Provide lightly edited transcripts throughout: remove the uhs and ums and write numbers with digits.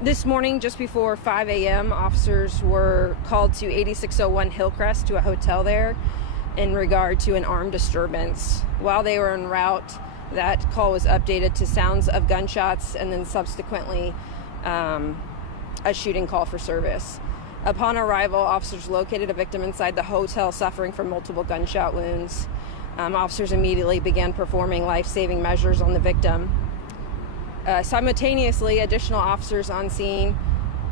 This morning, just before 5 a.m., officers were called to 8601 Hillcrest to a hotel there in regard to an armed disturbance. While they were en route, that call was updated to sounds of gunshots and then subsequently a shooting call for service. Upon arrival, officers located a victim inside the hotel suffering from multiple gunshot wounds. Officers immediately began performing life-saving measures on the victim. Simultaneously, additional officers on scene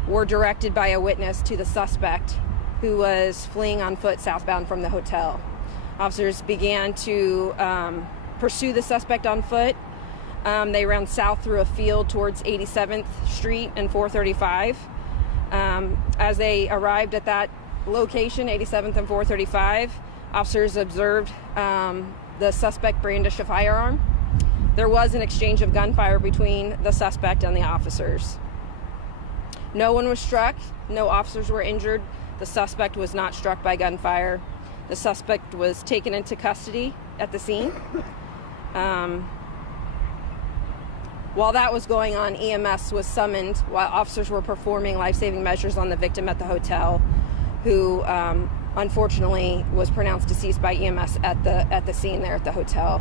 were directed by a witness to the suspect who was fleeing on foot southbound from the hotel. Officers began to pursue the suspect on foot. They ran south through a field towards 87th Street and 435. As they arrived at that location, 87th and 435, officers observed the suspect brandish a firearm. There was an exchange of gunfire between the suspect and the officers. No one was struck. No officers were injured. The suspect was not struck by gunfire. The suspect was taken into custody at the scene. While that was going on, EMS was summoned while officers were performing life-saving measures on the victim at the hotel, who unfortunately was pronounced deceased by EMS at the scene there at the hotel.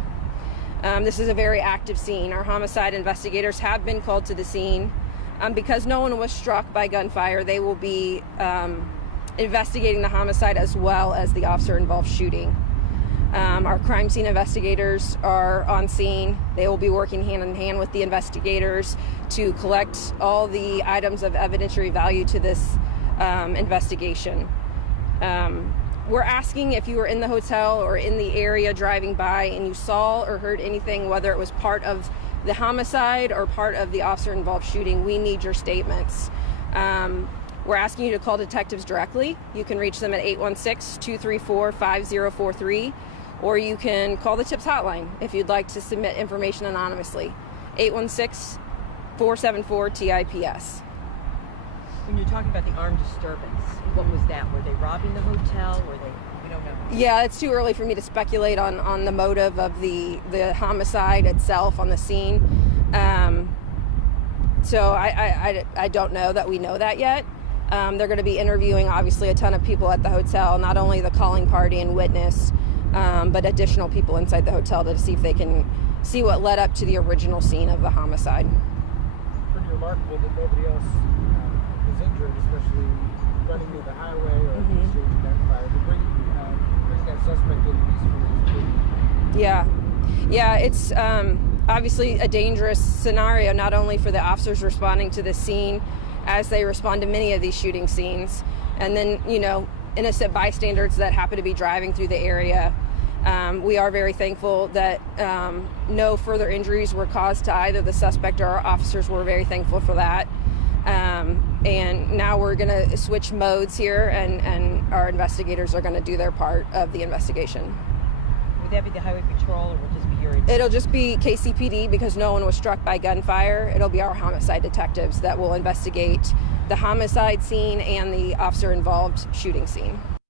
This is a very active scene. Our homicide investigators have been called to the scene. Because no one was struck by gunfire, they will be investigating the homicide as well as the officer-involved shooting. Our crime scene investigators are on scene. They will be working hand in hand with the investigators to collect all the items of evidentiary value to this investigation. We're asking if you were in the hotel or in the area driving by and you saw or heard anything, whether it was part of the homicide or part of the officer-involved shooting. We need your statements. We're asking you to call detectives directly. You can reach them at 816-234-5043, or you can call the TIPS hotline if you'd like to submit information anonymously, 816-474-TIPS. When you're talking about the armed disturbance, what was that? Were they robbing the hotel? We don't know. Yeah, it's too early for me to speculate on the motive of the homicide itself on the scene. So I don't know that we know that yet. They're going to be interviewing, obviously, a ton of people at the hotel, not only the calling party and witness, but additional people inside the hotel to see if they can see what led up to the original scene of the homicide. Pretty remarkable that nobody else was injured, especially running near the highway or exchanging gunfire. To bring that suspect in peacefully. Yeah, it's obviously a dangerous scenario, not only for the officers responding to the scene as they respond to many of these shooting scenes, and then, innocent bystanders that happen to be driving through the area. We are very thankful that no further injuries were caused to either the suspect or our officers. We're very thankful for that. And now we're going to switch modes here, and our investigators are going to do their part of the investigation. Would that be the Highway Patrol, or will it just be your... It'll just be KCPD because no one was struck by gunfire. It'll be our homicide detectives that will investigate the homicide scene and the officer-involved shooting scene.